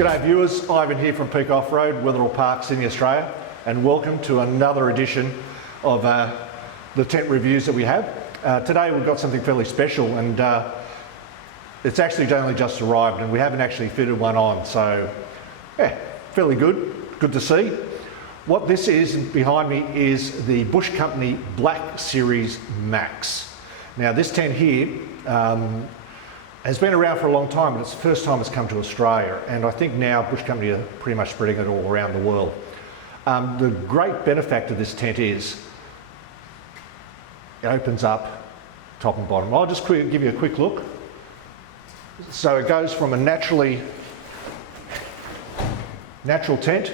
G'day viewers, Ivan here from Peak Offroad, Wetherill Park, Sydney, Australia, and welcome to another edition of the tent reviews that we have. Today we've got something fairly special, and it's actually only just arrived and we haven't actually fitted one on, so yeah, fairly good to see. What this is behind me is the Bush Company Black Series Max. Now this tent here has been around for a long time, but it's the first time it's come to Australia, and I think now Bush Company are pretty much spreading it all around the world. The great benefactor of this tent is it opens up top and bottom. I'll just give you a quick look. So it goes from a natural tent,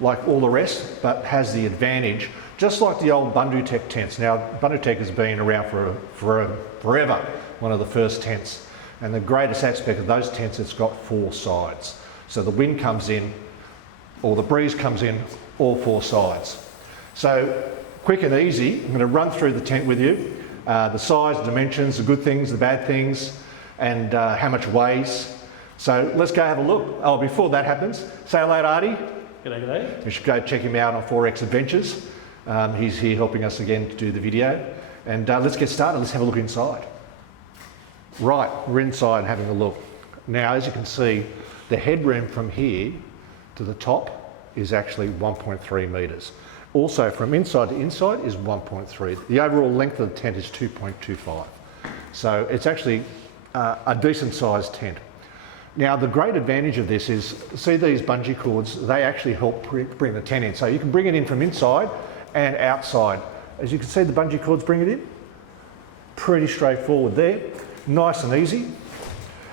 like all the rest, but has the advantage, just like the old Bundutec tents. Now, Bundutec has been around for forever, one of the first tents. And the greatest aspect of those tents, it's got four sides. So the wind comes in, or the breeze comes in, all four sides. So quick and easy, I'm going to run through the tent with you. The size, dimensions, the good things, the bad things, and how much it weighs. So let's go have a look. Oh, before that happens, say hello to Artie. G'day, g'day. You should go check him out on 4X Adventures. He's here helping us again to do the video. And let's get started, let's have a look inside. Right, we're inside and having a look. Now, as you can see, the headroom from here to the top is actually 1.3 metres. Also, from inside to inside is 1.3. The overall length of the tent is 2.25. So it's actually a decent sized tent. Now, the great advantage of this is, see these bungee cords, they actually help bring the tent in. So you can bring it in from inside and outside. As you can see, the bungee cords bring it in. Pretty straightforward there. Nice and easy.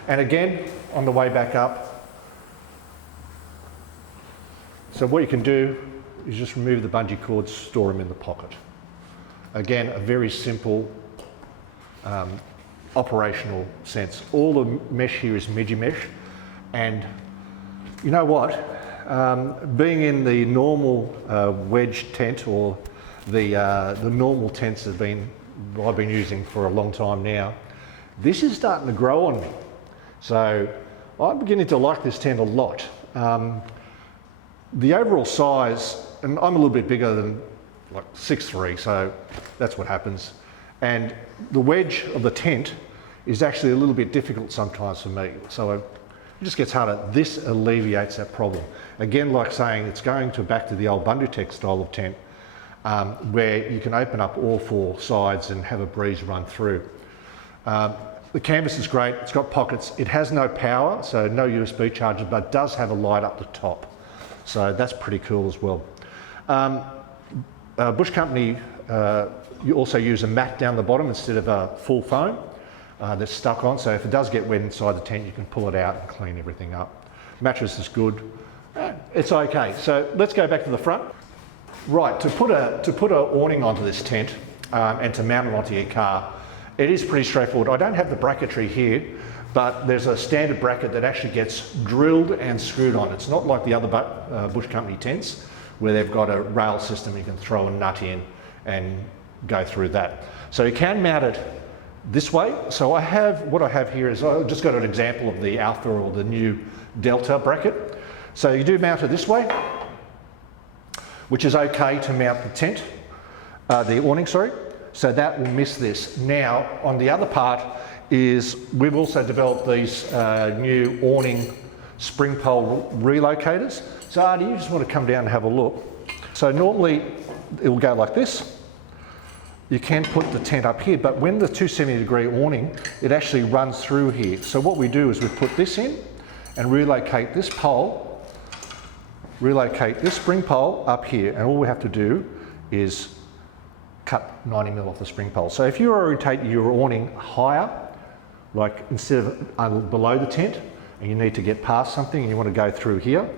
And again, on the way back up. So what you can do is just remove the bungee cords, store them in the pocket. Again, a very simple operational sense. All the mesh here is Migi mesh, and you know what? Being in the normal wedge tent, or the normal tents I've been using for a long time now, this is starting to grow on me. So I'm beginning to like this tent a lot. The overall size, and I'm a little bit bigger than like 6'3", so that's what happens. And the wedge of the tent is actually a little bit difficult sometimes for me. So it just gets harder. This alleviates that problem. Again, like saying, it's going back to the old Bundutec style of tent, where you can open up all four sides and have a breeze run through. The canvas is great, it's got pockets. It has no power, so no USB charger, but it does have a light up the top. So that's pretty cool as well. Bush Company, you also use a mat down the bottom instead of a full foam that's stuck on. So if it does get wet inside the tent, you can pull it out and clean everything up. Mattress is good. It's okay. So let's go back to the front. Right, to put an awning onto this tent and to mount it onto your car, it is pretty straightforward. I don't have the bracketry here, but there's a standard bracket that actually gets drilled and screwed on. It's not like the other Bush Company tents where they've got a rail system you can throw a nut in and go through that. So you can mount it this way. So what I have here is, I've just got an example of the Alpha or the new Delta bracket. So you do mount it this way, which is okay to mount the tent, the awning, sorry. So that will miss this. Now, on the other part is, we've also developed these new awning spring pole relocators. So Artie, you just want to come down and have a look. So normally it will go like this. You can put the tent up here, but when the 270-degree awning, it actually runs through here. So what we do is we put this in and relocate this pole, relocate this spring pole up here, and all we have to do is cut 90mm off the spring pole. So if you rotate your awning higher, like instead of below the tent, and you need to get past something and you want to go through here,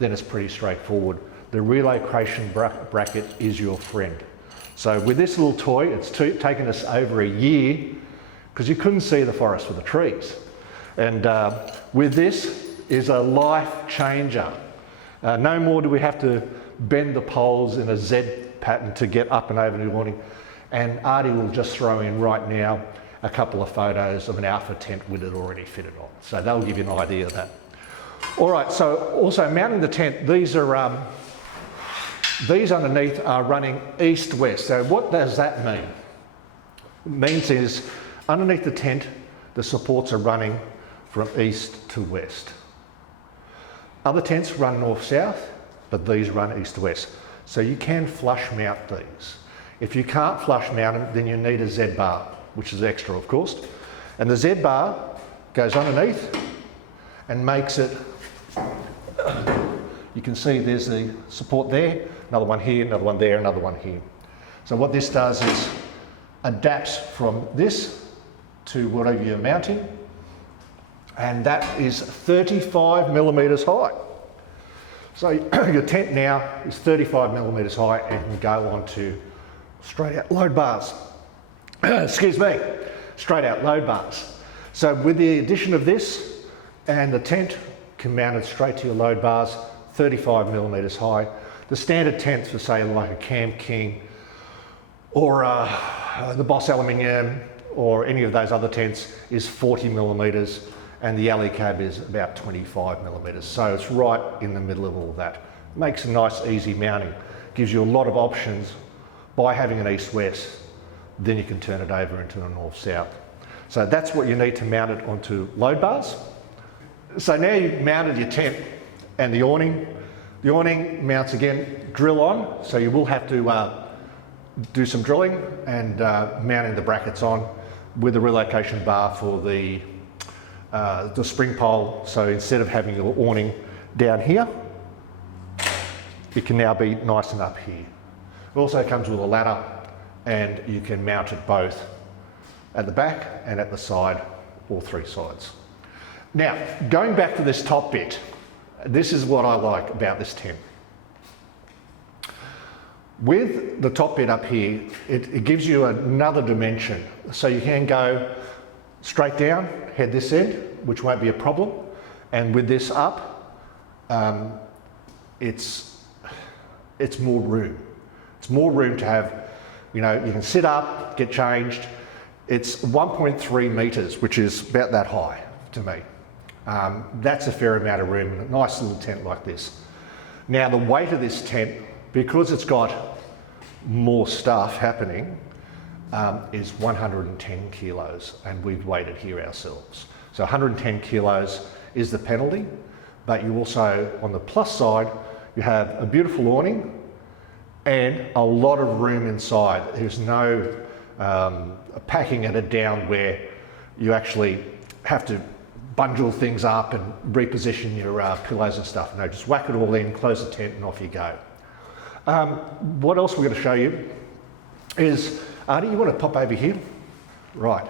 then it's pretty straightforward. The relocation bracket is your friend. So with this little toy, it's taken us over a year, because you couldn't see the forest for the trees. And with this is a life changer. No more do we have to bend the poles in a Z pattern to get up and over the awning. And Artie will just throw in right now a couple of photos of an Alpha tent with it already fitted on. So that'll give you an idea of that. All right, so also mounting the tent, these underneath are running east-west. So what does that mean? It means is underneath the tent, the supports are running from east to west. Other tents run north-south, but these run east-west. So you can flush mount these. If you can't flush mount them, then you need a Z-bar, which is extra, of course. And the Z-bar goes underneath and makes it, you can see there's the support there, another one here, another one there, another one here. So what this does is adapts from this to whatever you're mounting, and that is 35 millimeters high. So your tent now is 35 millimeters high and can go on to straight out load bars. Excuse me, straight out load bars. So with the addition of this, and the tent can mount it straight to your load bars, 35 millimeters high. The standard tents for say like a Camp King or the Boss Aluminium or any of those other tents is 40 millimeters, and the Alu-Cab is about 25 millimeters. So it's right in the middle of all that. Makes a nice easy mounting. Gives you a lot of options by having an east-west. Then you can turn it over into a north-south. So that's what you need to mount it onto load bars. So now you've mounted your tent and the awning. The awning mounts again, drill on. So you will have to do some drilling and mounting the brackets on with a relocation bar for the spring pole. So instead of having your awning down here, it can now be nice and up here. It also comes with a ladder, and you can mount it both at the back and at the side, all three sides. Now, going back to this top bit, this is what I like about this tent. With the top bit up here, it gives you another dimension. So you can go straight down, head this end, which won't be a problem. And with this up, it's more room. It's more room to have, you know, you can sit up, get changed. It's 1.3 meters, which is about that high to me. That's a fair amount of room in a nice little tent like this. Now the weight of this tent, because it's got more stuff happening, is 110 kilos, and we've weighed it here ourselves. So 110 kilos is the penalty, but you also, on the plus side, you have a beautiful awning and a lot of room inside. There's no packing it down where you actually have to bundle things up and reposition your pillows and stuff. No, just whack it all in, close the tent, and off you go. What else we're going to show you is, Artie, you want to pop over here? Right.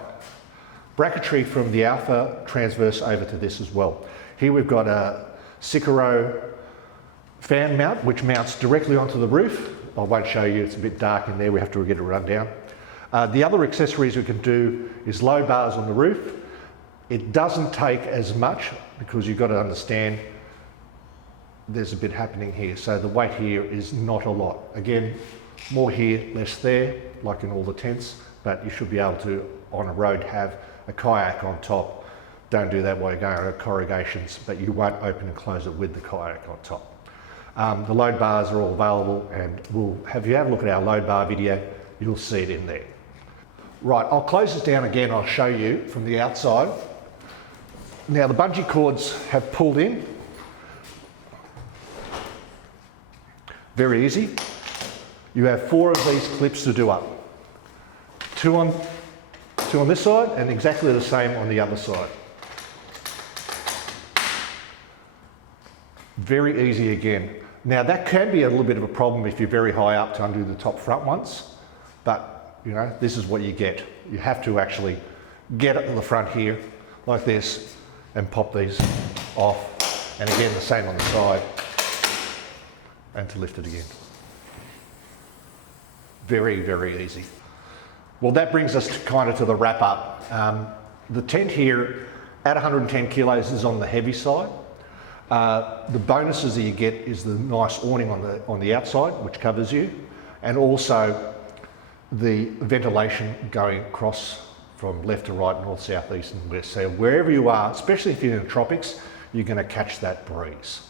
Bracketry from the Alpha transverse over to this as well. Here we've got a Cicero fan mount, which mounts directly onto the roof. I won't show you, it's a bit dark in there, we have to get a rundown. The other accessories we can do is load bars on the roof. It doesn't take as much because you've got to understand there's a bit happening here. So the weight here is not a lot. Again, more here, less there, like in all the tents, but you should be able to, on a road, have a kayak on top. Don't do that while you're going on corrugations, but you won't open and close it with the kayak on top. The load bars are all available, and if you have a look at our load bar video, you'll see it in there. Right, I'll close this down again, I'll show you from the outside. Now the bungee cords have pulled in. Very easy. You have 4 of these clips to do up. 2 on this side and exactly the same on the other side. Very easy again. Now that can be a little bit of a problem if you're very high up to undo the top front ones, but you know, this is what you get. You have to actually get it to the front here like this and pop these off, and again the same on the side, and to lift it again. Very, very easy. Well, that brings us to the wrap up. The tent here at 110 kilos is on the heavy side. The bonuses that you get is the nice awning on the outside, which covers you, and also the ventilation going across from left to right, north, south, east and west. So wherever you are, especially if you're in the tropics, you're going to catch that breeze.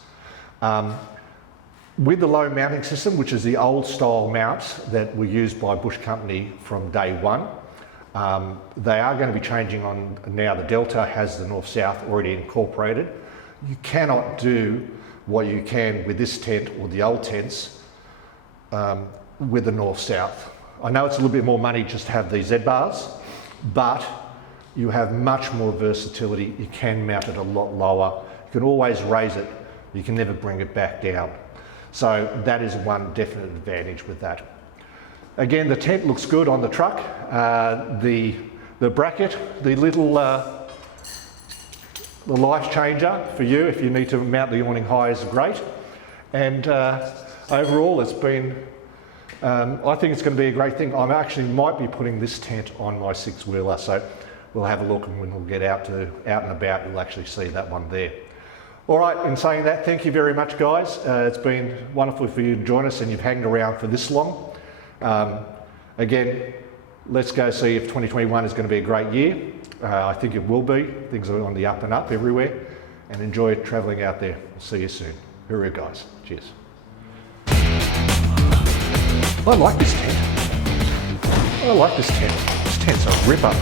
With the low mounting system, which is the old style mounts that were used by Bush Company from day one, they are going to be changing on now. The Delta has the north-south already incorporated. You cannot do what you can with this tent or the old tents with the north-south. I know it's a little bit more money just to have these Z-bars, but you have much more versatility. You can mount it a lot lower. You can always raise it. You can never bring it back down. So that is one definite advantage with that. Again, the tent looks good on the truck. The bracket, the little the life changer for you if you need to mount the awning high is great. And overall, it's been, I think it's going to be a great thing. I actually might be putting this tent on my six-wheeler, so we'll have a look, and when we'll get out and about, you'll actually see that one there. All right, in saying that, thank you very much, guys. It's been wonderful for you to join us, and you've hanged around for this long. Again, let's go see if 2021 is going to be a great year. I think it will be. Things are on the up and up everywhere, and enjoy travelling out there. We'll see you soon. Hooroo, guys. Cheers. I like this tent. I like this tent. This tent's a ripper.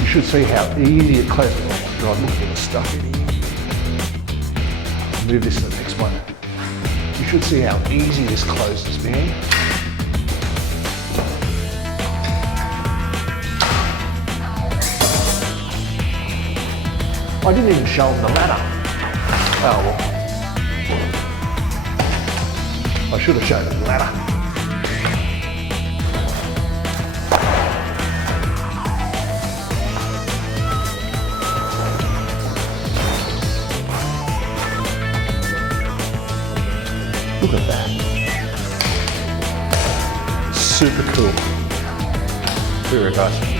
You should see how easy it closes. Oh my God, look at the stuff. Move this to the next one. You should see how easy this closes, man. I didn't even show them the ladder. Oh well. I should have shown them the ladder. Look at that. Super cool. Here it goes.